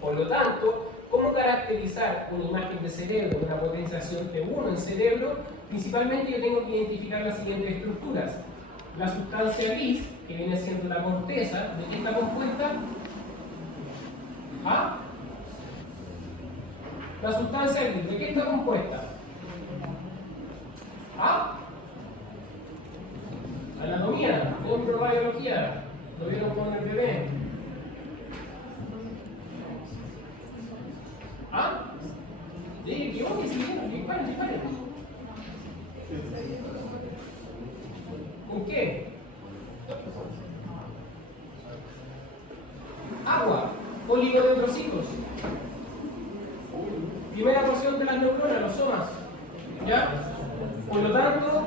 Por lo tanto, ¿cómo caracterizar una imagen de cerebro, una potenciación T1 en cerebro? Principalmente yo tengo que identificar las siguientes estructuras. La sustancia gris, que viene siendo la corteza, ¿de qué está compuesta? ¿Ah? La sustancia gris, ¿de qué está compuesta? ¿Ah? Anatomía, neuroradiología, lo vieron con el bebé. ¿Ah? Sí, ¿qué vos disparen? ¿Con qué? Agua, oligodendrocitos. Primera porción de las neuronas, los somas. ¿Ya? Por lo tanto,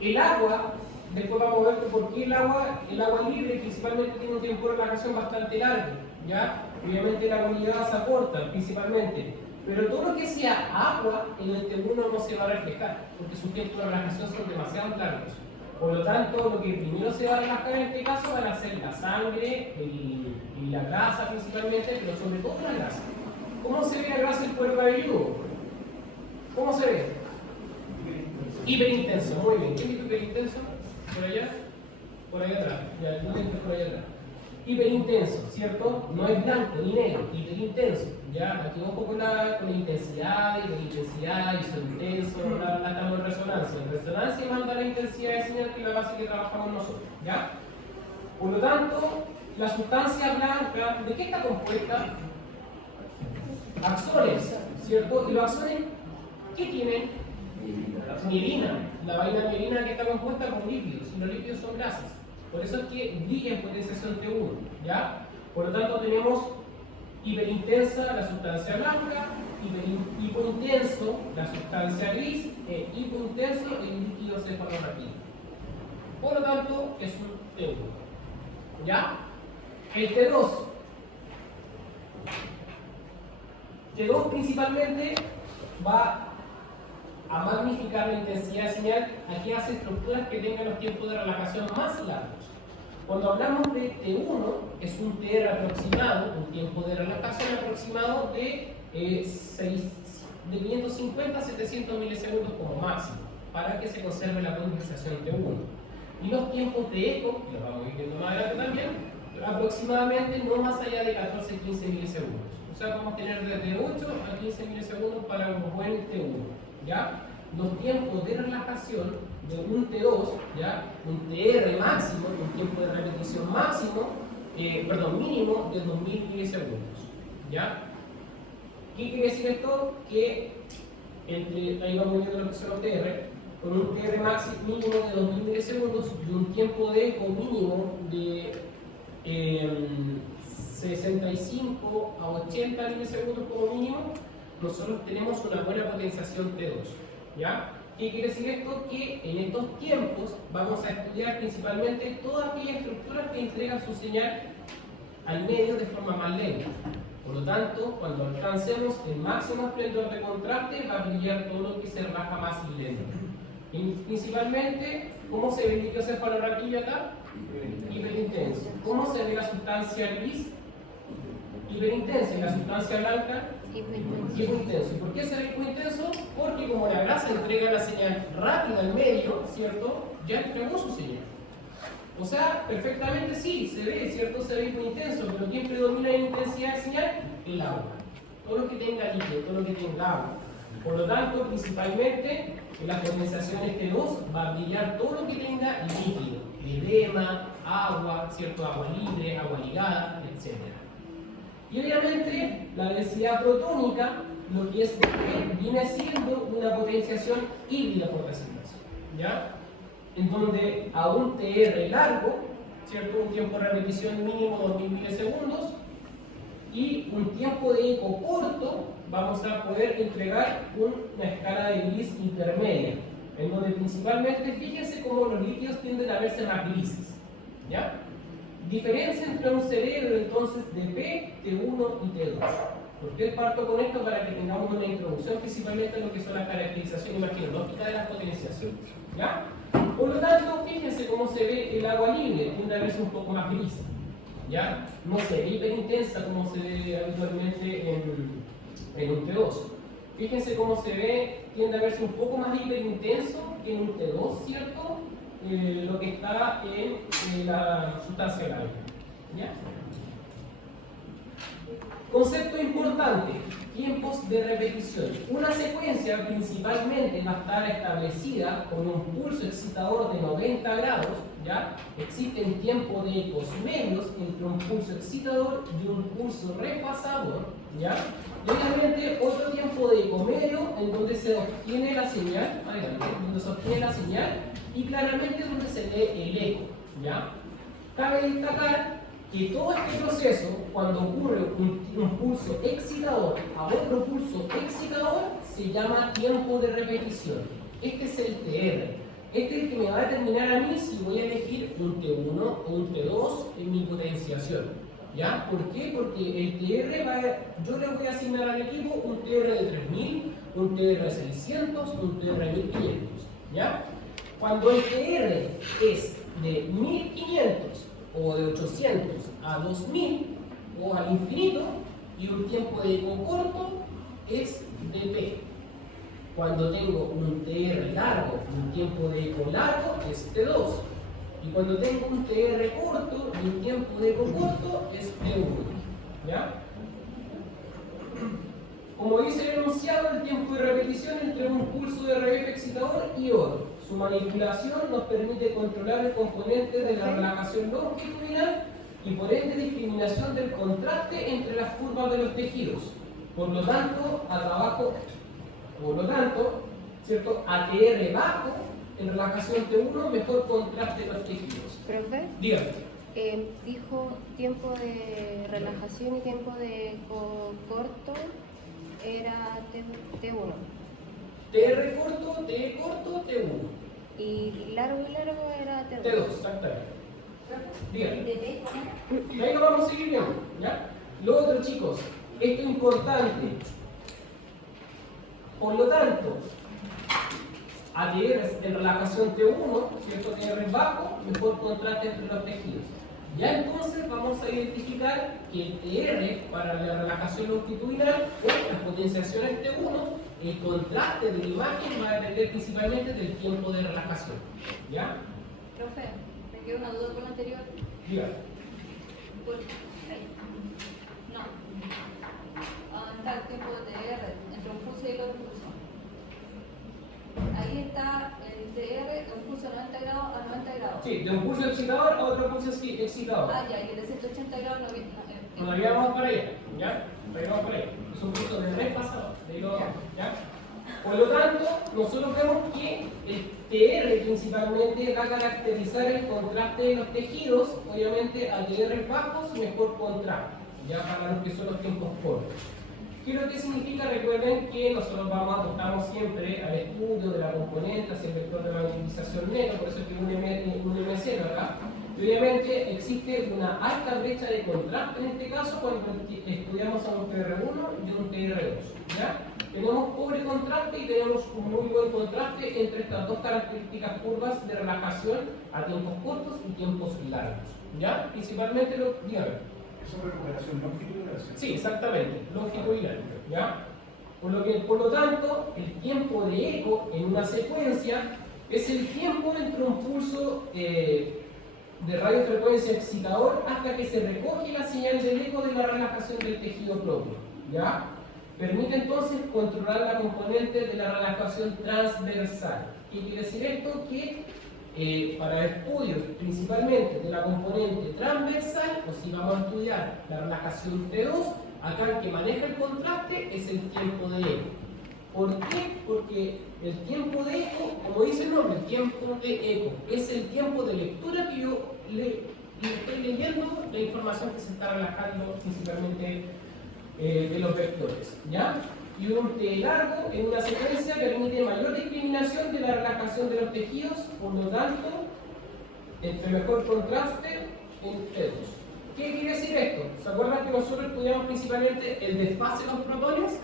el agua, después vamos a ver por qué el agua libre principalmente tiene un tiempo de relajación bastante largo. ¿Ya? Obviamente la agua ligada se aporta principalmente. Pero todo lo que sea agua en el T1 no se va a reflejar, porque sus tiempos de relajación son demasiado largos. Por lo tanto, lo que primero se va a relajar en este caso van a ser la sangre y la grasa principalmente, pero sobre todo la grasa. ¿Cómo se ve la grasa del cuero cabelludo? ¿Cómo se ve? Hiperintenso, muy bien. ¿Quién dijo hiperintenso? ¿Por allá? Por allá atrás. Ya, el intento por allá atrás. Hiperintenso, ¿cierto? No es blanco ni negro, hiperintenso. ¿Ya? Aquí ojo con la intensidad, isointenso, la estamos en resonancia. En resonancia manda la intensidad de señal, que es la base que trabajamos nosotros. ¿Ya? Por lo tanto, la sustancia blanca, ¿de qué está compuesta? Axones, ¿cierto? ¿Y los axones qué tienen? Mielina, la vaina mielina que está compuesta por lípidos, y los lípidos son grasas. Por eso es que brilla en potenciación T1, ¿ya? Por lo tanto tenemos hiperintensa la sustancia blanca, hipointenso la sustancia gris, e hipointenso el líquido cefalorraquídeo. Por lo tanto es un T1, ¿ya? El T2. T2 principalmente va a magnificar la intensidad de señal a que hace estructuras que tengan los tiempos de relajación más largos. Cuando hablamos de T1, es un TR aproximado, un tiempo de relajación aproximado de 550 a 700 milisegundos como máximo, para que se conserve la potenciación T1. Y los tiempos de eco, que los vamos a ir viendo más adelante también, aproximadamente no más allá de 14-15 milisegundos. O sea, vamos a tener desde 8 a 15 milisegundos para un buen T1. ¿Ya? Los tiempos de relajación de un T2, ¿ya? Un TR máximo, un tiempo de repetición máximo, mínimo de 2000 milisegundos. ¿Ya? ¿Qué quiere decir esto? Que ahí vamos viendo lo que son los TR, con un TR máximo mínimo de 2000 milisegundos y un tiempo de eco mínimo de 65 a 80 milisegundos como mínimo, nosotros tenemos una buena potenciación T2. ¿Ya? ¿Qué quiere decir esto? Que en estos tiempos vamos a estudiar principalmente todas aquellas estructuras que entregan su señal al medio de forma más lenta. Por lo tanto, cuando alcancemos el máximo esplendor de contraste, va a brillar todo lo que se relaja más lento. Y principalmente, ¿cómo se ve el líquido cefalorraquídeo acá? Hiperintenso. ¿Cómo se ve la sustancia gris? Hiperintenso. ¿Y la sustancia blanca? Hipointenso. ¿Y por qué se ve hipointenso? Porque como la grasa entrega la señal rápida al medio, ¿cierto? Ya entregó su señal. O sea, perfectamente sí, se ve, ¿cierto? Se ve hipointenso, pero ¿quién predomina en intensidad de señal? El agua. Todo lo que tenga líquido, todo lo que tenga agua. Por lo tanto, principalmente, en las condensaciones T2 va a brillar todo lo que tenga líquido. Edema, agua, ¿cierto? Agua libre, agua ligada, etc. Y obviamente la densidad protónica, lo que es viene siendo una potenciación híbrida, por decirlo así, ¿ya? En donde a un TR largo, ¿cierto? Un tiempo de repetición mínimo de 2000 milisegundos y un tiempo de eco corto, vamos a poder entregar una escala de gris intermedia, en donde principalmente, fíjense cómo los líquidos tienden a verse más grises, ¿ya? Diferencia entre un cerebro entonces de P, T1 y T2. ¿Por qué parto con esto? Para que tengamos una introducción principalmente en lo que son las caracterizaciones imaginológicas de las potenciaciones. ¿Ya? Por lo tanto, fíjense cómo se ve el agua libre, tiende a verse un poco más gris. ¿ya? No se ve hiperintensa como se ve habitualmente en un T2. Fíjense cómo se ve, tiende a verse un poco más hiperintenso que en un T2, ¿cierto? Lo que está en la sustancia blanca, ¿ya? Concepto importante, tiempos de repetición. Una secuencia principalmente va a estar establecida con un pulso excitador de 90 grados, ¿ya? Existen tiempos de ecos medios entre un pulso excitador y un pulso repasador, ¿ya? Y obviamente otro tiempo de eco medio en donde se obtiene la señal, donde se obtiene la señal y claramente donde se lee el eco, ¿ya? Cabe destacar que todo este proceso, cuando ocurre un pulso excitador a otro pulso excitador, se llama tiempo de repetición. Este es el TR. Este es el que me va a determinar a mí si voy a elegir un T1 o un T2 en mi potenciación. ¿Ya? ¿Por qué? Porque el TR yo le voy a asignar al equipo un TR de 3000, un TR de 600, un TR de 1500. ¿Ya? Cuando el TR es de 1500 o de 800 a 2000 o al infinito y un tiempo de eco corto es de T. Cuando tengo un TR largo y un tiempo de eco largo es T2. Y cuando tengo un TR corto y un tiempo de eco corto es T1. ¿Ya? Como dice el enunciado, el tiempo de repetición entre un pulso de RF excitador y otro. Su manipulación nos permite controlar el componente de la relajación longitudinal y por ende discriminación del contraste entre las curvas de los tejidos. Por lo tanto, ¿cierto? ATR bajo en relajación T1, mejor contraste de los tejidos. Profe, Dígame. dijo tiempo de relajación y tiempo de corto era T1. TR corto, T corto, T1. Y largo era T2. T2, exactamente. Dígame. Ahí lo vamos a seguir viendo, ¿ya? Lo otro, chicos, esto es importante. Por lo tanto, ATR en relajación T1, ¿cierto? TR bajo, mejor contraste entre los tejidos. Ya entonces vamos a identificar que el TR para la relajación longitudinal o las potenciaciones T1, el contraste de la imagen va a depender principalmente del tiempo de relajación. ¿Ya? Profe, me quedó una duda con lo anterior. Dígame. No. Está el tiempo de TR entre un pulso y el otro pulso. Ahí está el TR, un pulso de 90 grados a 90 grados. Sí, de un pulso excitador a otro pulso excitador. Ah, ya, y el de 180 grados no vi. Todavía vamos para allá, ¿ya? Todavía vamos para allá. Es un pulso de repasador, ¿ya? Por lo tanto, nosotros vemos que el TR principalmente va a caracterizar el contraste de los tejidos, obviamente a TR bajos, mejor contraste, ya para los que son los tiempos cortos. ¿Qué es lo que significa? Recuerden que nosotros apostamos siempre al estudio de la componente hacia el vector de magnetización neto, por eso es que un M0 acá. Y obviamente existe una alta brecha de contraste en este caso cuando estudiamos a un TR1 y un TR2. ¿Ya? Tenemos pobre contraste y tenemos un muy buen contraste entre estas dos características curvas de relajación a tiempos cortos y tiempos largos. ¿Ya? Principalmente dígame. ¿Es una recuperación longitudinal? Sí, exactamente, longitudinal, ¿ya? Por lo tanto, el tiempo de eco en una secuencia es el tiempo entre un pulso de radiofrecuencia excitador hasta que se recoge la señal del eco de la relajación del tejido propio, ¿ya? Permite entonces controlar la componente de la relajación transversal. ¿Qué quiere decir esto? Que para estudios principalmente de la componente transversal, o si vamos a estudiar la relajación T2, acá el que maneja el contraste es el tiempo de eco. ¿Por qué? Porque el tiempo de eco, como dice el nombre, el tiempo de eco, es el tiempo de lectura que yo le estoy leyendo la información que se está relajando principalmente de los vectores, ¿ya? Y un T largo en una secuencia permite mayor discriminación de la relajación de los tejidos, por lo tanto, entre mejor contraste en T2. ¿Qué quiere decir esto? ¿Se acuerdan que nosotros estudiamos principalmente el desfase de los protones?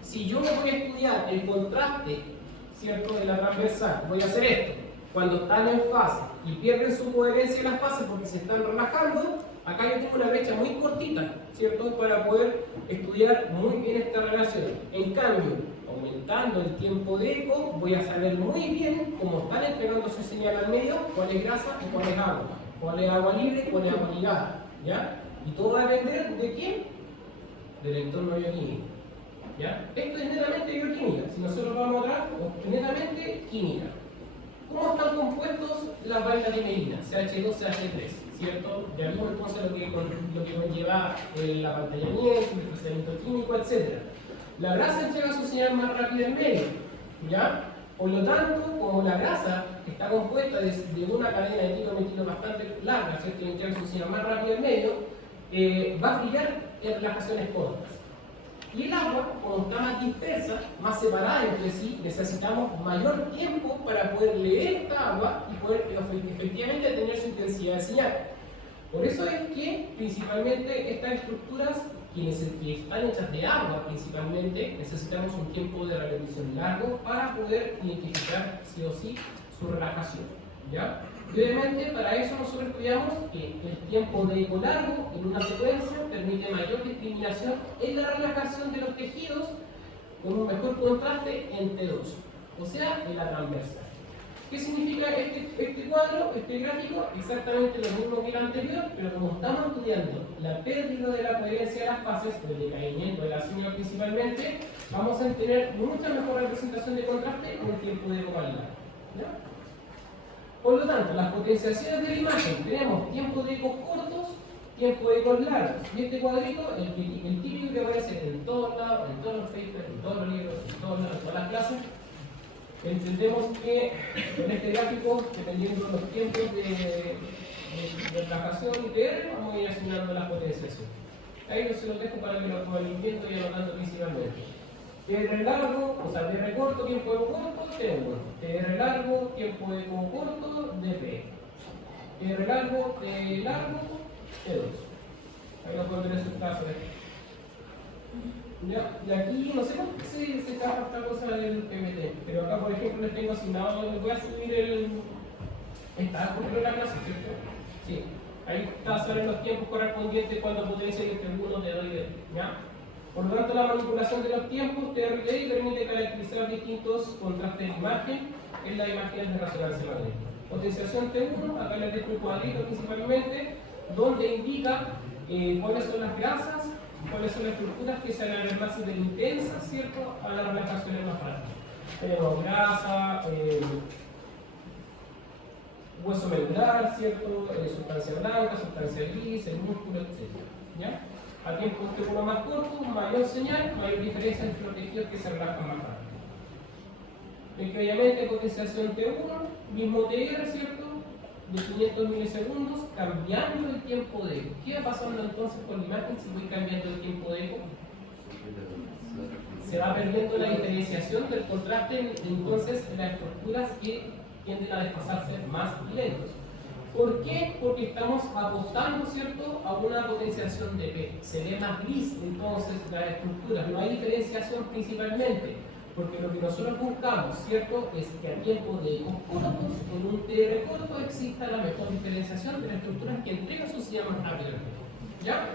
Si yo voy a estudiar el contraste, ¿cierto?, de la transversal, voy a hacer esto. Cuando están en fase y pierden su coherencia en las fases porque se están relajando, Acá yo tengo una brecha muy cortita, ¿cierto? Para poder estudiar muy bien esta relación. En cambio, aumentando el tiempo de eco, voy a saber muy bien cómo están entregando su señal al medio, cuál es grasa y cuál es agua. Cuál es agua libre y cuál es agua ligada, ¿ya? Y todo va a depender de quién, del entorno bioquímico, ¿ya? Esto es netamente bioquímica. Si nosotros vamos atrás, es netamente química. ¿Cómo están compuestos las vainas de melina? CH2, CH3, ¿cierto? Ya vimos entonces lo que conlleva el apantallamiento, el procesamiento químico, etc. La grasa entrega su señal más rápida en medio, ¿ya? Por lo tanto, como la grasa está compuesta de una cadena de metilo bastante larga, ¿cierto? Y entrega su señal más rápida en medio, va a brillar en relajaciones cortas. Y el agua, como está más dispersa, más separada entre sí, necesitamos mayor tiempo para poder leer esta agua y poder efectivamente tener su intensidad de señal. Por eso es que principalmente estas estructuras, que están hechas de agua principalmente, necesitamos un tiempo de repetición largo para poder identificar sí o sí su relajación, ¿ya? Y obviamente para eso nosotros estudiamos que el tiempo de eco largo en una secuencia permite mayor discriminación en la relajación de los tejidos con un mejor contraste en T2, o sea, en la transversal. ¿Qué significa este cuadro, este gráfico? Exactamente lo mismo que el anterior, pero como estamos estudiando la pérdida de la coherencia de las fases, el decaimiento de la señal principalmente, vamos a tener mucha mejor representación de contraste con el tiempo de eco más largo, ¿ya? Por lo tanto, las potenciaciones de la imagen, tenemos tiempo de ecos cortos, tiempo de ecos largos. Y este cuadrito, el típico que aparece en todos lados, en todos los papers, en todos los libros, en todos lados, en todas las clases. Entendemos que en este gráfico, dependiendo de los tiempos de relajación y PR, vamos a ir asignando las potenciaciones. Ahí yo se los dejo para que lo puedan ir viendo y anotando principalmente. TR largo, o sea, TR corto, tiempo de corto, T1. TR largo, tiempo de corto, DP. TR largo, T largo, T2. Ahí nos pueden ver sus casos. ¿Ya? Y aquí no sé por qué se escapa esta cosa del PMT, pero acá por ejemplo les tengo asignado, les voy a subir está ocurriendo la clase, ¿cierto? Sí. Ahí salen los tiempos correspondientes cuando potencia y este uno te doy de, ¿ya? Por lo tanto, la manipulación de los tiempos TRLI permite caracterizar distintos contrastes de imagen en las imágenes de resonancia magnética. Potenciación T1, acá les dejo un cuadrito principalmente, donde indica cuáles son las grasas, cuáles son las estructuras que se van a ver más intensas, ¿cierto?, a las relajaciones más rápidas. Tenemos grasa, hueso medular, ¿cierto?, sustancia blanca, sustancia gris, el músculo, etc. ¿Ya? A tiempo T1 más corto, mayor señal, mayor diferencia entre los tejidos que se relajan más rápido. Previamente, potenciación T1, mismo TR, ¿cierto?, de 500 milisegundos, cambiando el tiempo de eco. ¿Qué va pasando entonces con la imagen si voy cambiando el tiempo de eco? Se va perdiendo la diferenciación del contraste, entonces, de las estructuras que tienden a desfasarse más lentos. ¿Por qué? Porque estamos apostando, ¿cierto?, a una potenciación de P. Se ve más gris entonces las estructuras, no hay diferenciación principalmente, porque lo que nosotros buscamos, ¿cierto?, es que a tiempo de ecos cortos, con un TR corto, exista la mejor diferenciación de las estructuras que entregan su señal más rápidamente. ¿Ya?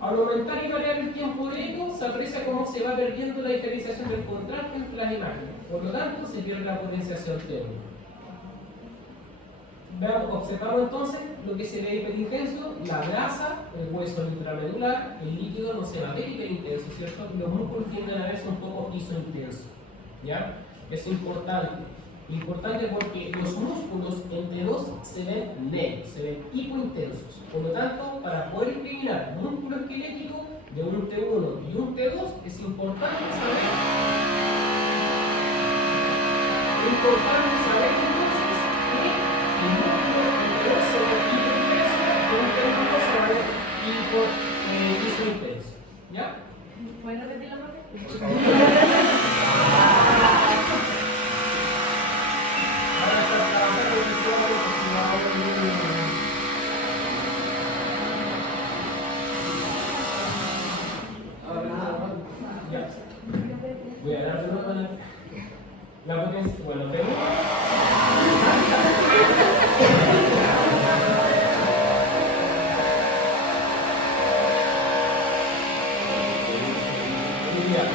Al aumentar y variar el tiempo de eco, se aprecia cómo se va perdiendo la diferenciación del contraste entre las imágenes. Por lo tanto, se pierde la potenciación térmica. Observamos entonces lo que se ve hiperintenso, la grasa, el hueso intramedular, el líquido no se va a ver hiperintenso, ¿cierto? Los músculos tienden a verse un poco isointenso, ¿ya? Es importante. Importante porque los músculos en T2 se ven negros, se ven hipointensos. Por lo tanto, para poder discriminar músculo esquelético de un T1 y un T2, es importante saber entonces que el músculo en T2 se ve hipointenso y un T1 se va a ver isointenso. ¿Ya? ¿Puedes repetir la parte? Ahora está trabajando en el cuadro porque va a haber ya. Voy a darle una mano. La potencia, bueno, tengo. Ya.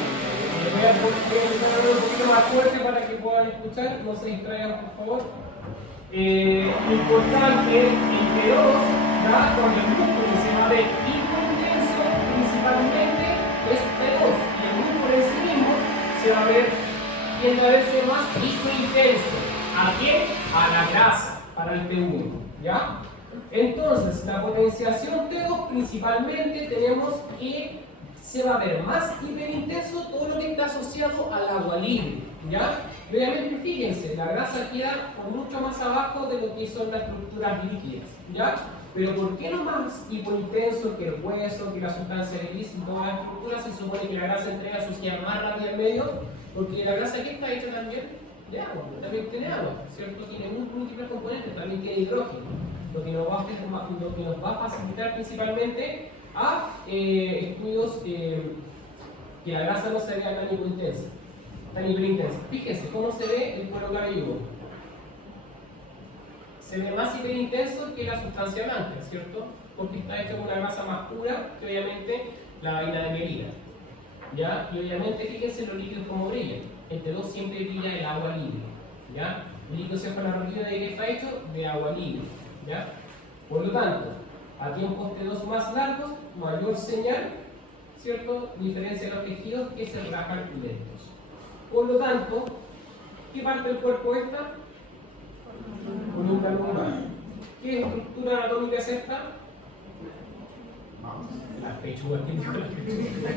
Voy a poner un poquito más fuerte para que puedan escuchar, no se distraigan por favor. Importante, el P2, ¿ya? Cuando el músculo se va a ver hipointenso, principalmente es P2, y el músculo en sí mismo se va a ver, tiende a verse más hipointenso. ¿A qué? A la grasa, para el P1, ¿ya? Entonces, la potenciación T2 principalmente tenemos que se va a ver más hiperintenso todo lo que está asociado al agua libre, ¿ya? Obviamente, fíjense, la grasa queda mucho más abajo de lo que son las estructuras líquidas, ¿ya? Pero ¿por qué no más hipointenso que el hueso, que la sustancia gris y todas las estructuras? Se supone que la grasa entrega asociada más rápido al medio, porque la grasa que está hecha también de agua, también tiene agua, ¿cierto? Tiene múltiples componentes, también tiene hidrógeno, lo que nos va a facilitar principalmente a estudios que la grasa no se vea tan hiperintensa. Fíjense cómo se ve el cuero cabelludo. Se ve más hiperintenso que la sustancia blanca, ¿cierto? Porque está hecha con una grasa más pura que obviamente la vaina de Melina. ¿Ya? Y obviamente fíjense los líquidos como brillan. Entre dos siempre brilla el agua libre. ¿Ya? El líquido cefalorraquídeo de qué está hecho? De agua libre. ¿Ya? Por lo tanto, a tiempos T2 más largos, mayor señal, ¿cierto? Diferencia de los tejidos que se relajan lentos. Por lo tanto, ¿qué parte del cuerpo está? Columna lumbar. ¿Qué estructura anatómica es esta? Las pechugas, ¿quién dijo las pechugas?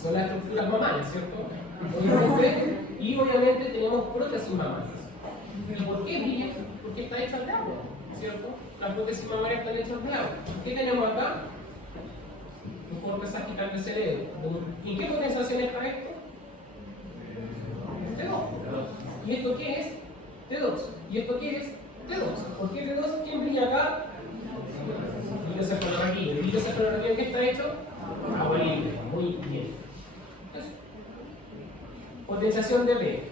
Son las estructuras mamarias, ¿cierto? Obviamente, y obviamente tenemos prótesis mamarias. ¿Y por qué brillan? Porque está hecha de agua, ¿cierto? Las prótesis mamarias están hechas de agua. ¿Qué tenemos acá? Un corte sagital del cerebro. ¿En qué potenciación está esto? T2. ¿Y esto qué es? T2. ¿Y esto qué es? T2. ¿Por qué T2? ¿Quién brilla acá? El líquido cefalorraquídeo. ¿El líquido cefalorraquídeo qué está hecho? Agua libre. Muy bien. Entonces, potenciación de P.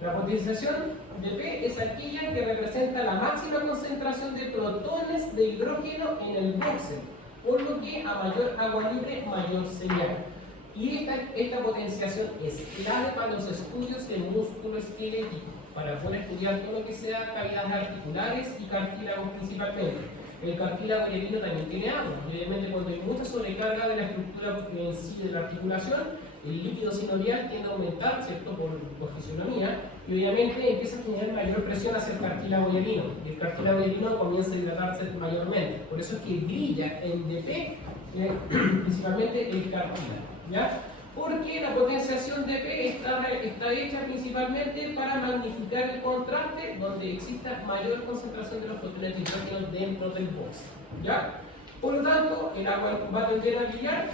La potenciación de P es aquella que representa la máxima concentración de protones de hidrógeno en el boxer, por lo que a mayor agua libre, mayor señal. Y esta potenciación es clave para los estudios de músculo esquelético, para poder estudiar todo lo que sea cavidades articulares y cartílagos principalmente. El cartílago hialino también tiene agua. Obviamente, cuando hay mucha sobrecarga de la estructura en sí de la articulación, el líquido sinovial tiende a aumentar, ¿cierto? Por fisionomía, y obviamente empieza a generar mayor presión hacia el cartílago hialino. Y el cartílago hialino comienza a hidratarse mayormente. Por eso es que brilla en DP, principalmente el cartílago, ¿ya? Porque la potenciación de P está hecha principalmente para magnificar el contraste donde exista mayor concentración de los protones de hidrógeno dentro del box, ¿ya? Por lo tanto, el agua va a tender a brillar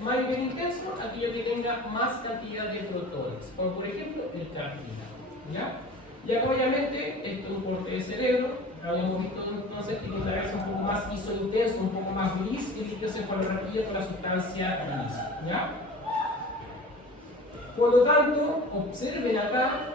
más hiperintenso aquello que tenga más cantidad de protones, como por ejemplo el cartílago, ¿ya? Y acá obviamente esto es un corte de cerebro. Habíamos visto entonces que tiene una grasa un poco más isointenso, un poco más gris, y el líquido cefalorraquídeo con la sustancia gris, ¿ya? Por lo tanto, observen acá,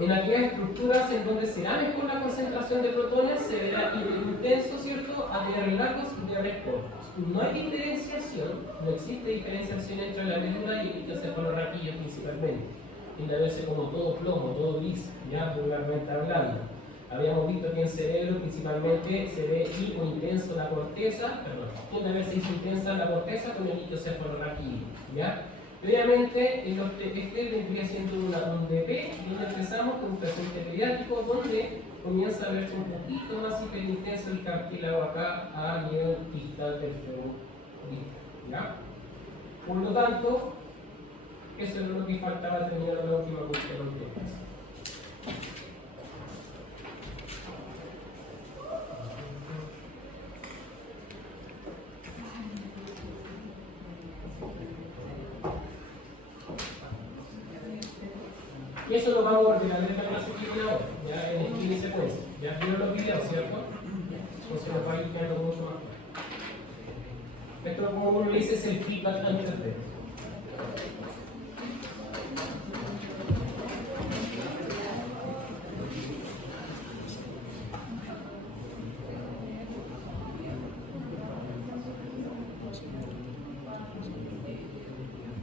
en aquellas estructuras en donde será mejor la concentración de protones, se verá hiperintenso, ¿cierto?, a DR largos y DR cortos. No hay diferenciación, no existe diferenciación entre la médula y el líquido cefalorraquídeo principalmente. Tiende a verse como todo plomo, todo gris, ya vulgarmente hablando. Habíamos visto que en cerebro principalmente se ve hipointenso la corteza, tiende a verse hipointensa la corteza con el líquido cefalorraquídeo, ¿ya? Obviamente, este vendría siendo un DP, donde empezamos con un paciente pediátrico, donde comienza a verse un poquito más hiperintenso el cartílago acá a nivel distal del fémur, ¿ya? Por lo tanto, eso es lo que faltaba terminar la última cuestión de clase. Y eso lo vamos a ordenar de la clase que viene ahora, ya en el secuencia. Ya vieron los videos, ¿cierto? Entonces nos va a ir quedando mucho más claro. Esto, como uno le dice, es el feedback antes de.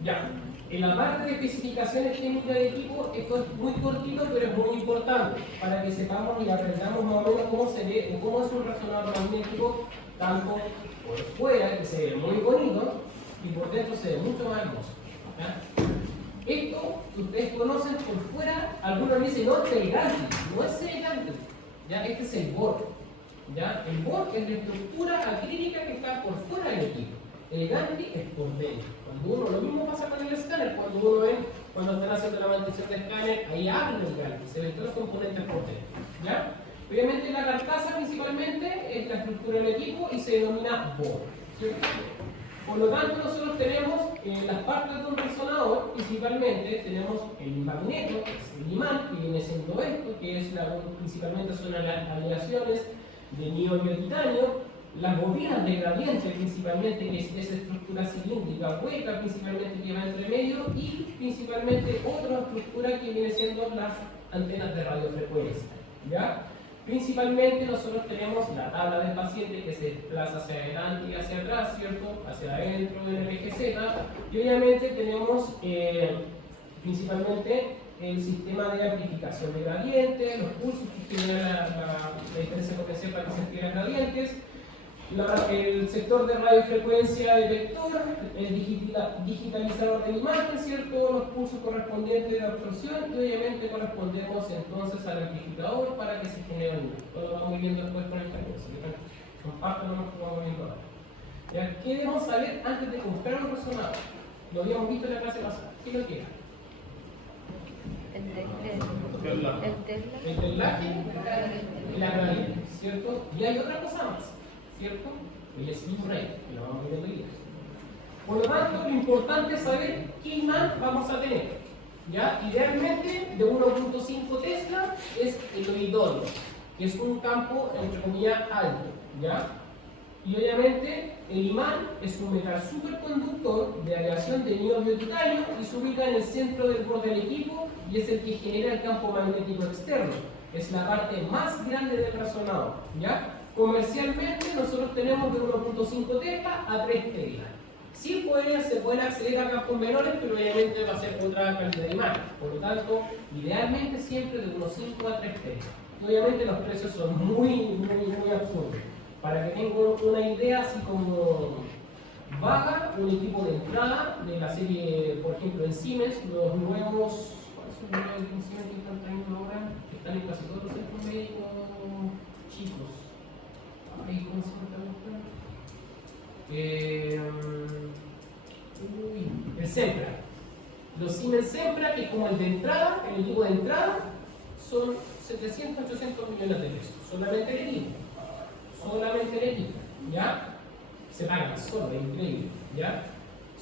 Ya. En la parte de especificaciones técnicas de equipo, esto es muy cortito, pero es muy importante para que sepamos y aprendamos más o menos cómo se ve o cómo es un resonador magnético, tanto por fuera, que se ve muy bonito, y por dentro se ve mucho más hermoso. ¿Ya? Esto que ustedes conocen por fuera, algunos dicen, no, este es el Gantry, no es el Gantry, ¿ya? Este es el BOR. ¿Ya? El BOR es la estructura acrílica que está por fuera del equipo. El Gantry es por dentro. Cuando uno, lo mismo pasa con el escáner, cuando uno ve, cuando están haciendo la mantención de escáner, ahí abre el Gantry, se ven todos los componentes por dentro. ¿Ya? Obviamente la carcasa principalmente es la estructura del equipo y se denomina BOR. ¿Cierto? Por lo tanto, nosotros tenemos las partes de un resonador, principalmente tenemos el magneto, que es el imán, que viene siendo esto, que es principalmente son las aleaciones de niodio titanio, las bobinas de gradiente principalmente, que es esa estructura cilíndrica hueca principalmente que va entre medio, y principalmente otra estructura que viene siendo las antenas de radiofrecuencia. ¿Ya? Principalmente nosotros tenemos la tabla del paciente que se desplaza hacia adelante y hacia atrás, ¿cierto? Hacia adentro del eje Z, y obviamente tenemos principalmente el sistema de amplificación de gradientes, los pulsos que generan la diferencia potencial para que se entiendan gradientes, el sector de radiofrecuencia de vector, el digitalizador de la imagen, ¿cierto? Los pulsos correspondientes de la absorción, y obviamente correspondemos entonces al amplificador para que se genere un luz. Todo lo vamos viendo después con el cálculo, son partes nomás que vamos viendo ahora. ¿Ya? ¿Qué debemos saber antes de comprar un resonador? Lo habíamos visto en la clase pasada. ¿Qué lo que era? El telaje y la gradiente, ¿cierto? Y hay otra cosa más, ¿cierto? El slew rate, que lo vamos a ver hoy día. Por lo tanto, lo importante es saber qué imán vamos a tener. ¿Ya? Idealmente, de 1.5 Tesla es el idóneo, que es un campo, entre comillas, alto. ¿Ya? Y obviamente, el imán es un metal superconductor de aleación de niodio titanio y se ubica en el centro del borde del equipo y es el que genera el campo magnético externo. Es la parte más grande del resonador. ¿Ya? Comercialmente nosotros tenemos de 1.5 Tesla a 3 Tesla. Sí se pueden acceder a campos menores, pero obviamente va a ser otra calidad de imagen. Por lo tanto, idealmente siempre de 1.5 a 3 Tesla. Y obviamente los precios son muy absurdos. Para que tengan una idea así como vaga, un equipo de entrada de la serie, por ejemplo en Siemens, los nuevos, ¿cuáles son los nuevos de Siemens que están trayendo ahora? Que están en casi todos los centros médicos chicos. Ahí, ¿cómo se llama el Sempra. Los Siemens Sempra, que es como el de entrada, el equipo de entrada, son 700, 800 millones de pesos. Solamente el equipo. Solamente el equipo, ¿ya? Se paga solo, es increíble, ¿ya?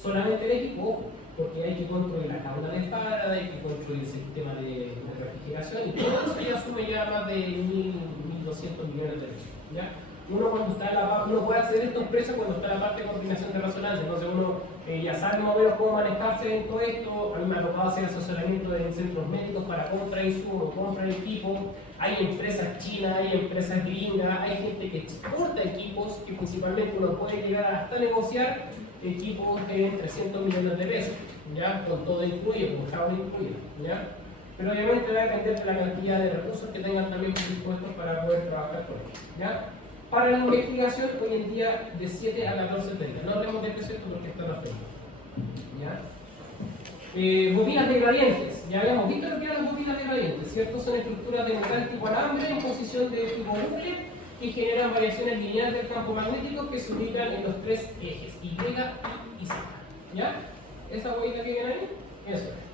Solamente el equipo, ojo, porque hay que construir la cámara de Faraday, hay que construir el sistema de refrigeración y todo eso ya sube ya más de 1.200 millones de pesos, ¿ya? Uno cuando está en la uno puede acceder a estos precios cuando está en la parte de coordinación de resonancia, entonces uno ya sabe más o menos cómo manejarse en todo esto. A mí me ha tocado hacer asesoramiento en centros médicos para compra de insumos, compra de equipo. Hay empresas chinas, hay empresas gringas, hay gente que exporta equipos que principalmente uno puede llegar hasta negociar equipos de 300 millones de pesos, ¿ya? Con todo incluido, con Java incluido, ¿ya? Pero obviamente va a depender de la cantidad de recursos que tengan también dispuestos para poder trabajar con ellos, ¿ya? Para la investigación, hoy en día de 7 a 14.30. No hablemos de precios porque están afuera. ¿Ya? Bobinas de gradientes. Ya habíamos visto lo que eran las bobinas de gradientes, ¿cierto? Son estructuras de metal tipo alambre en posición de tipo bucle que generan variaciones lineales del campo magnético que se ubican en los tres ejes, Y, I y Z. ¿Ya? ¿Esa bobina que viene ahí? Eso es.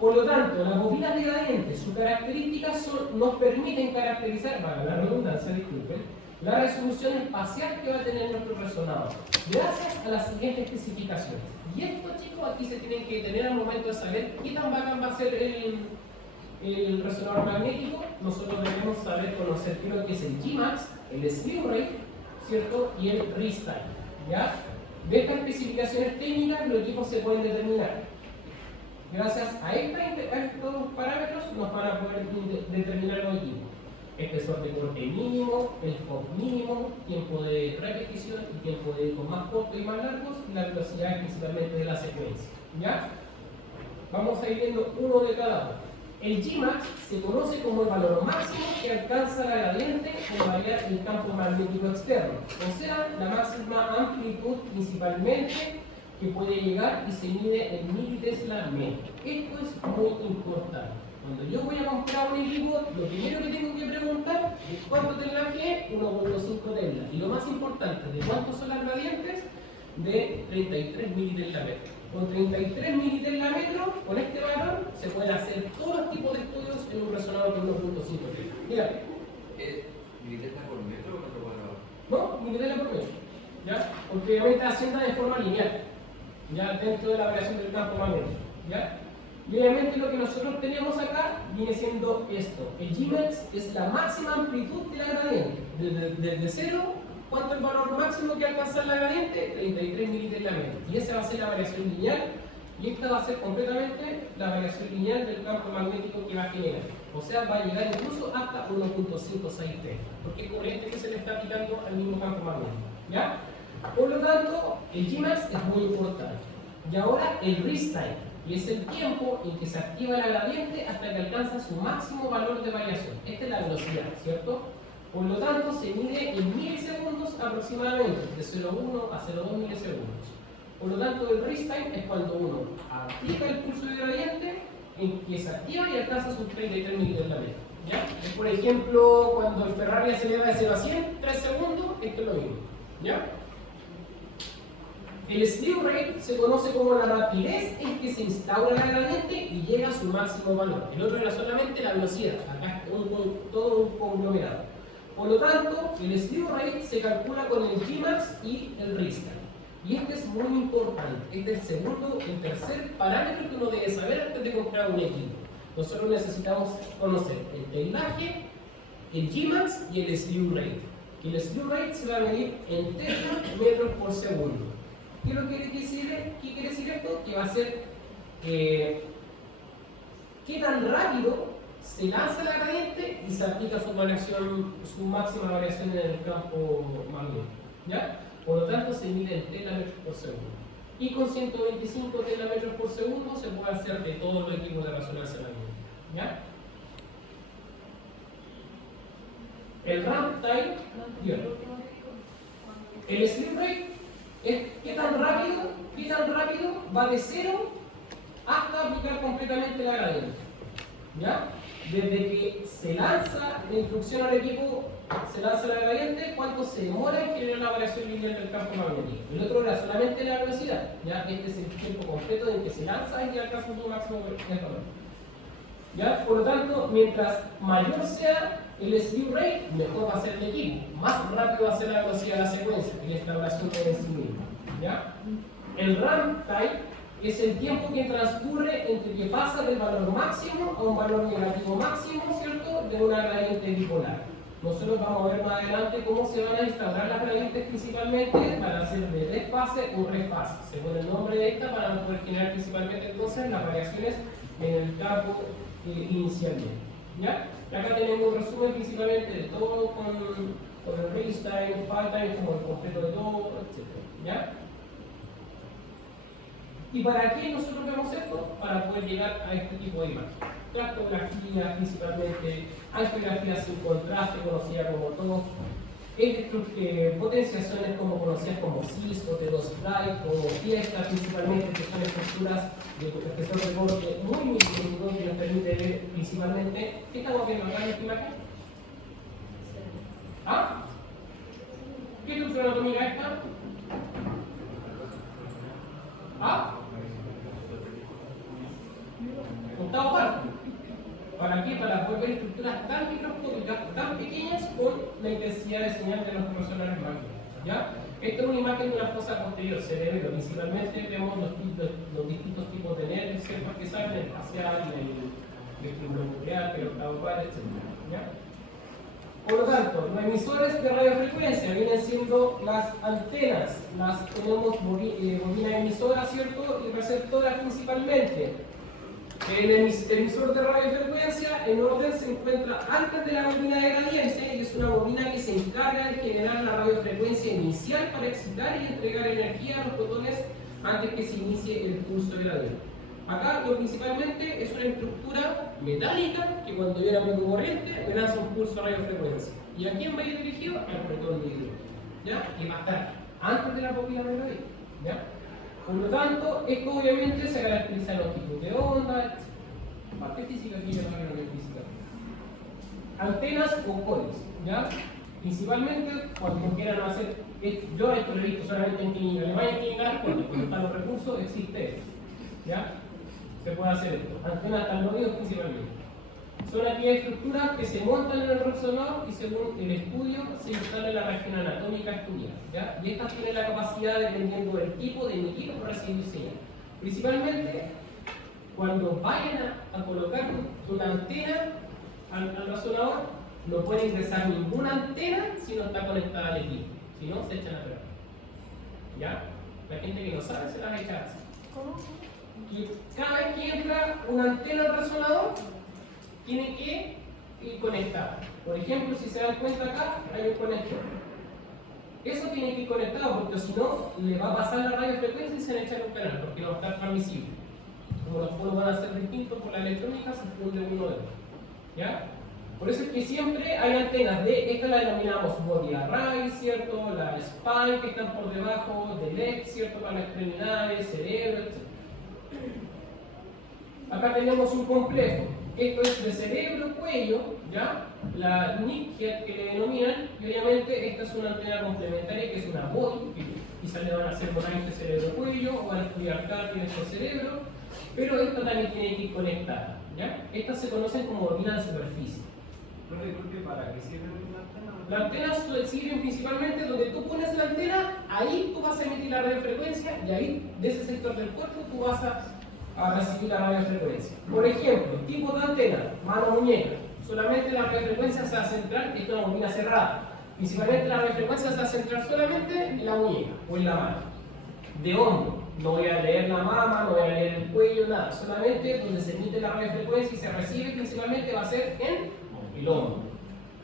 Por lo tanto, las bobinas de gradientes, sus características nos permiten caracterizar, para la redundancia, disculpen, la resolución espacial que va a tener nuestro resonador, gracias a las siguientes especificaciones. Y esto, chicos, aquí se tienen que tener al momento de saber qué tan bacán va a ser el resonador magnético. Nosotros debemos saber conocer lo que es el Gmax, el slew rate, ¿cierto? Y el restyle, ¿ya? De estas especificaciones técnicas, los equipos se pueden determinar. Gracias a estos parámetros nos van a poder determinar los equipos. espesor de corte mínimo, el FOV mínimo, tiempo de repetición y tiempo de eco más corto y más largos, y la velocidad principalmente de la secuencia. ¿Ya? Vamos a ir viendo uno de cada uno. El Gmax se conoce como el valor máximo que alcanza la gradiente al variar el campo magnético externo, o sea, la máxima amplitud principalmente que puede llegar y se mide en militesla metro. Esto es muy importante. Cuando yo voy a comprar un equipo, lo primero que tengo que preguntar es cuánto tesla G, 1.5 tesla. Y lo más importante, ¿de cuántos son las gradientes? De 33 militesla metro. Con 33 militesla metro, con este valor, se pueden hacer todos los tipos de estudios en un resonador de 1.5 tesla. Mira. ¿Militesla por metro o metro cuadrado? No, militesla por metro. ¿Ya? Porque obviamente asciende de forma lineal, ya dentro de la variación del campo magnético. ¿Ya? Y obviamente lo que nosotros tenemos acá viene siendo esto. El Gmax es la máxima amplitud de la gradiente. Desde cero, ¿cuánto es el valor máximo que alcanza la gradiente? 33 militesla metro. Y esa va a ser la variación lineal. Y esta va a ser completamente la variación lineal del campo magnético que va a generar. O sea, va a llegar incluso hasta 1.56 tesla. Porque es corriente que se le está aplicando al mismo campo magnético. ¿Ya? Por lo tanto, el Gmax es muy importante. Y ahora el restime, y es el tiempo en que se activa la gradiente hasta que alcanza su máximo valor de variación. Esta es la velocidad, ¿cierto? Por lo tanto, se mide en milisegundos aproximadamente, de 0.1 a 0.2 milisegundos. Por lo tanto, el restime es cuando uno aplica el pulso de gradiente en que se activa y alcanza sus 33 militesla metro. ¿Ya? Por ejemplo, cuando el Ferrari acelera de 0 a 100, 3 segundos, esto es lo mismo. ¿Ya? El slew rate se conoce como la rapidez en que se instaura la gradiente y llega a su máximo valor. El otro era solamente la velocidad, acá es todo un conglomerado. Por lo tanto, el slew rate se calcula con el Gmax y el restime. Y este es muy importante, este es el tercer parámetro que uno debe saber antes de comprar un equipo. Nosotros necesitamos conocer el telaje, el Gmax y el slew rate. Y el slew rate se va a medir en tesla metros por segundo. ¿Qué quiere decir esto? Que va a ser qué tan rápido se lanza la gradiente y se aplica su máxima variación en el campo magnético. ¿Ya? Por lo tanto, se mide en tesla metros por segundo. Y con 125 tesla metros por segundo se puede hacer de todos los equipos de resonancia magnética. ¿Ya? El ramp time, el slew rate es qué tan rápido va de cero hasta aplicar completamente la gradiente. ¿Ya? Desde que se lanza la instrucción al equipo, se lanza la gradiente, cuánto se demora en generar la variación lineal del campo magnético. El otro era solamente la velocidad. ¿Ya? Este es el tiempo completo en que se lanza y alcanza su máximo valor. ¿Ya? Por lo tanto, mientras mayor sea el slew rate, mejor va a ser el equipo. Más rápido va a ser la velocidad de la secuencia y la instauración en sí misma. ¿Ya? El ramp time es el tiempo que transcurre entre que pasa del valor máximo a un valor negativo máximo, ¿cierto?, de una gradiente bipolar. Nosotros vamos a ver más adelante cómo se van a instaurar las gradientes principalmente para hacer de desfase o refase. Se pone el nombre de esta para poder generar principalmente entonces las variaciones en el campo inicialmente. ¿Ya? Acá tenemos un resumen principalmente de todo con el release time, fall time, como el completo de todo, etc. ¿Ya? ¿Y para qué nosotros vemos esto? Para poder llegar a este tipo de imagen. Tractografía principalmente, angiografía sin contraste, conocida como TOF, potenciaciones como conocidas como CIS o T2 Fly, o fiestas principalmente, que son estructuras que son de corte muy micro que nos permite ver principalmente. ¿Qué estamos viendo acá en esta imagen? ¿Ah? ¿Qué estructura anatómica es esta? ¿Ah? Octavo cuarto. ¿Para qué? Para poder ver estructuras tan microscópicas, tan pequeñas, con la intensidad de señal de los profesores magnéticos. ¿Ya? Esta es una imagen de una fosa posterior cerebro. Principalmente vemos los distintos tipos de nervios, ¿cierto?, que salen, el facial, el vestibulonuclear, el octavo cuarto, etc. ¿Ya? Por lo tanto, los emisores de radiofrecuencia vienen siendo las antenas. Tenemos bobina emisora, ¿cierto?, y receptora principalmente. En el emisor de radiofrecuencia, en orden se encuentra antes de la bobina de gradiente, y es una bobina que se encarga de generar la radiofrecuencia inicial para excitar y entregar energía a los fotones antes que se inicie el pulso de gradiente. Acá lo principalmente es una estructura metálica que cuando yo la meto corriente me lanza un pulso de radiofrecuencia. ¿Y a quién va a ir dirigido? Al protón de hidrógeno, ¿ya? Que va a estar antes de la bobina de gradiente, ¿ya? Por lo tanto, esto obviamente se caracteriza en longitud de onda, parte física aquí ya no hay física. Antenas o coils, ¿ya? Principalmente cuando quieran hacer, yo esto lo he visto solamente en clínica, le vayan a clínica cuando están los recursos, existe esto, ¿ya? Se puede hacer esto, antenas hasta los oídos principalmente. Son aquellas estructuras que se montan en el resonador y según el estudio se instalan en la región anatómica estudiada, ¿ya? Y estas tienen la capacidad, dependiendo del tipo, de emitir o recibir señal. Principalmente, cuando vayan a colocar una antena al resonador, no puede ingresar ninguna antena si no está conectada al equipo, si no se echan a perder. ¿Ya? La gente que no sabe se las echa así. ¿Cómo? Y cada vez que entra una antena al resonador, tiene que ir conectada. Por ejemplo, si se dan cuenta acá, hay un conector. Eso tiene que ir conectado porque si no, le va a pasar la radiofrecuencia y se le echa en un canal porque no va a estar transmisible. Como los polos van a ser distintos por la electrónica, se funde uno de otro. ¿Ya? Por eso es que siempre hay antenas de, esta la denominamos body array, ¿cierto? La spine que están por debajo, del leg, ¿cierto? Para las extremidades, cerebro, etc. Acá tenemos un complejo. Esto es de cerebro, cuello, ¿ya? La NIC que le denominan, y obviamente esta es una antena complementaria que es una body, que quizás le van a hacer por ahí este cerebro-cuello, o van a estudiar cardio en este cerebro, pero esta también tiene que ir conectada, ¿ya? Estas se conocen como bobinas de superficie. No disculpe, ¿para qué sirve una antena? Las antenas sirven principalmente donde tú pones la antena, ahí tú vas a emitir la radiofrecuencia y ahí, de ese sector del cuerpo, tú vas a recibir la radiofrecuencia. Por ejemplo, tipo de antena, mano-muñeca. Solamente la radiofrecuencia se va a centrar, esto es una bobina cerrada. Principalmente la radiofrecuencia se va a centrar solamente en la muñeca o en la mano. De hombro, no voy a leer la mama, no voy a leer el cuello, nada. Solamente donde se emite la radiofrecuencia y se recibe principalmente va a ser en el hombro.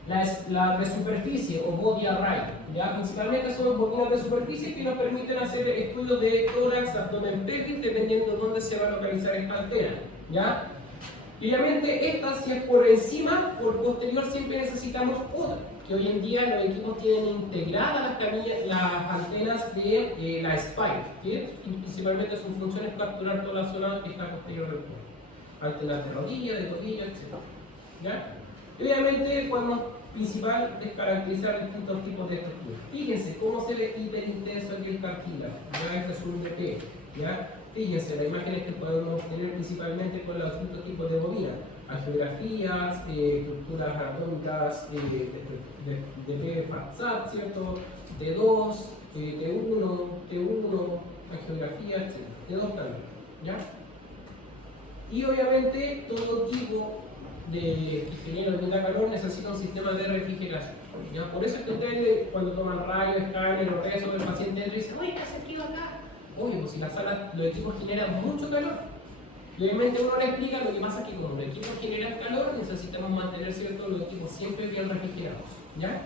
La de superficie o body array, ¿ya? Principalmente son bobinas de superficie que nos permiten hacer estudios de tórax, abdomen, pelvis, dependiendo de dónde se va a localizar esta antena, ¿ya? Y obviamente esta, si es por encima, por posterior siempre necesitamos otra, que hoy en día los equipos tienen integradas las antenas de la spine, que principalmente su función es capturar toda la zona que está posterior del cuerpo. Antenas de rodilla, etc. ¿Ya? Y obviamente el cuadro principal es caracterizar distintos tipos de estructuras. Fíjense cómo se ve hiperintenso aquí el cartílago. Ya este es un DP. ¿Ya? Fíjense las imágenes que podemos obtener principalmente con los distintos tipos de bobina. Angiografías, estructuras anatómicas de FATSAT, ¿cierto? T2, T1, T1, angiografía, etc. T2 también. ¿Ya? Y obviamente todo tipo de ingeniero que tenga calor necesita un sistema de refrigeración. ¿Ya? Por eso es que ustedes cuando toman rayos, escáner o rezo del paciente dentro dicen, oye, ¿qué hace frío acá? Oye, pues si la sala, los equipos generan mucho calor. Y obviamente uno le explica lo que pasa es que como los equipos generan calor, necesitamos mantener cierto los equipos siempre bien refrigerados. ¿Ya?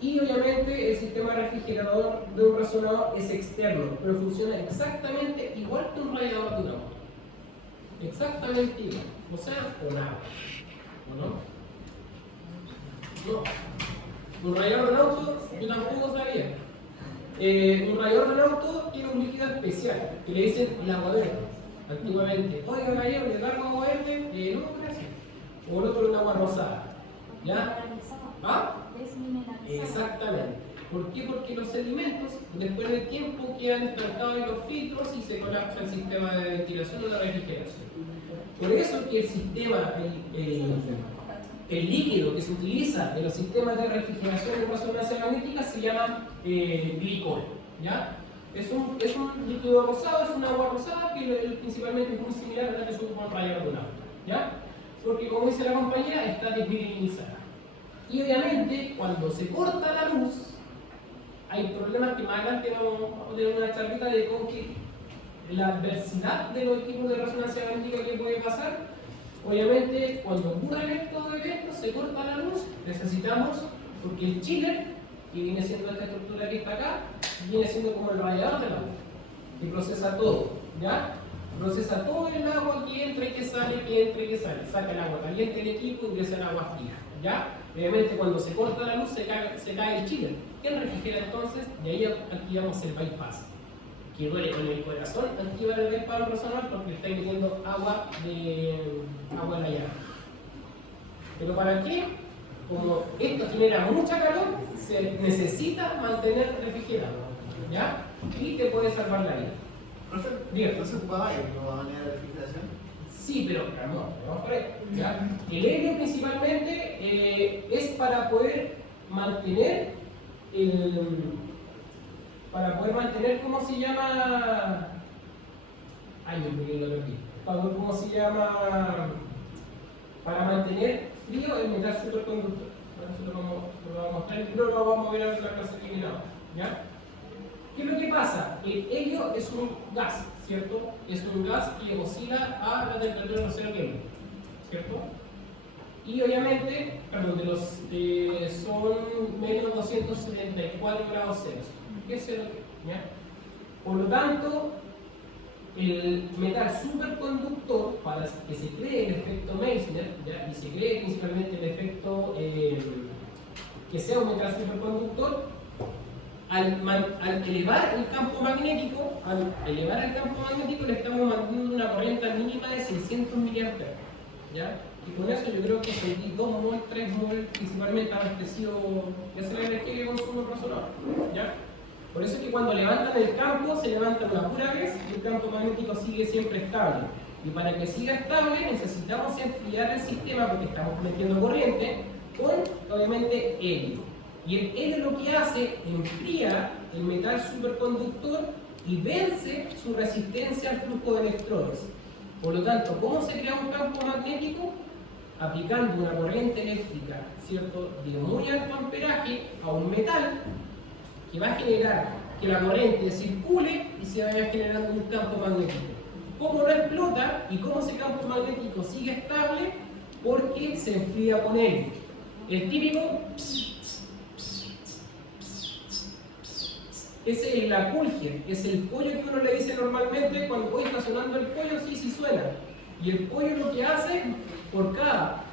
Y obviamente el sistema refrigerador de un resonador es externo, pero funciona exactamente igual que un radiador de un auto. Exactamente igual. O sea, con agua. ¿O no? No. Un radiador de un auto, yo tampoco sabía. Un radiador de un auto tiene un líquido especial que le dicen el agua verde. Antiguamente, oiga, caballero, ¿le cargo agua verde? No, gracias. O el otro es agua rosada. ¿Ya? ¿Ah? Exactamente. ¿Por qué? Porque los sedimentos, después del tiempo, quedan estancados en los filtros y se colapsa el sistema de ventilación o de refrigeración. Por eso que el sistema, el líquido que se utiliza en los sistemas de refrigeración de resonancia magnética se llama glicol. ¿Ya? Es un líquido rosado, es un agua rosada que principalmente es muy similar a la que se ocupa en radiador de un auto. ¿Ya? Porque como dice la compañera, está desmineralizada. Y obviamente, cuando se corta la luz, hay problemas que más adelante vamos a tener una charlita de con qué la adversidad de los equipos de resonancia magnética que puede pasar. Obviamente, cuando ocurren estos eventos, se corta la luz, necesitamos, porque el chiller, que viene siendo esta estructura que está acá, viene siendo como el radiador del agua, que procesa todo, ¿ya? Procesa todo el agua que entra y que sale, que entra y que sale. Saca el agua caliente del equipo y ingresa el agua fría, ¿ya? Obviamente, cuando se corta la luz, se cae el chiller. ¿Quién refrigera entonces? Y ahí activamos el bypass, que duele con el corazón activar el bypass resonador porque está metiendo agua de la llave. ¿Pero para qué? Como esto genera mucha calor, se necesita mantener refrigerado, ¿ya? Y te puede salvar la vida. Profe, Bien. ¿no se ocupaba aire como manera de refrigeración? Sí, pero no, vamos por ahí, ¿ya? El helio principalmente es para poder mantener ¿cómo se llama? Ay, me lo perdí. ¿Cómo se llama? Para mantener frío el metal superconductor. Nosotros lo vamos a mostrar y luego lo vamos a ver en la clase que viene ahora, ¿ya? ¿Qué es lo que pasa? El helio es un gas, ¿cierto? Es un gas que oscila a la temperatura de 0 Kelvin, ¿cierto? Y obviamente, son menos 274 grados Celsius. ¿Qué es 0 Kelvin? ¿Ya? Por lo tanto, el metal superconductor, para que se cree el efecto Meissner, ¿ya? Y se cree principalmente el efecto que sea un metal superconductor, al elevar el campo magnético, le estamos mandando una corriente mínima de 600 mA, ¿ya? Y con eso yo creo que sentí 2 mol, 3 mol, principalmente abastecido, ya se la energía que consume el resonador, ¿ya? Por eso es que cuando levantan el campo, se levanta una pura vez y el campo magnético sigue siempre estable. Y para que siga estable necesitamos enfriar el sistema porque estamos metiendo corriente con, obviamente, helio. Y el helio lo que hace, enfría el metal superconductor y vence su resistencia al flujo de electrones. Por lo tanto, ¿cómo se crea un campo magnético? Aplicando una corriente eléctrica, ¿cierto?, de muy alto amperaje a un metal que va a generar que la corriente circule y se vaya generando un campo magnético. ¿Cómo no explota y cómo ese campo magnético sigue estable? Porque se enfría con helio. El típico es el Akulger, es el pollo que uno le dice normalmente cuando hoy está sonando el pollo, sí suena. Y el pollo lo que hace, por cada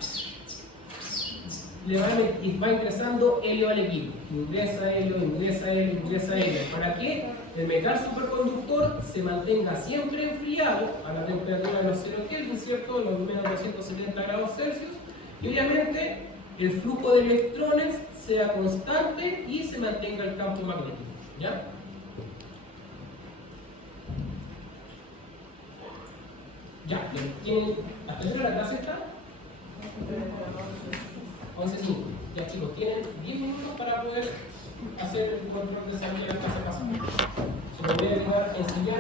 va ingresando helio al equipo. Ingresa helio, ingresa helio, ingresa helio. ¿Para que el metal superconductor se mantenga siempre enfriado a la temperatura de los 0 Kelvin, ¿cierto? Los menos 270 grados Celsius. Y obviamente el flujo de electrones sea constante y se mantenga el campo magnético. ¿Ya? Ya, ¿tienen hasta ahora la clase está? 11:05. Ya chicos, tienen 10 minutos para poder hacer el control de salida de la clase pasada. Se lo voy a ayudar a enseñar.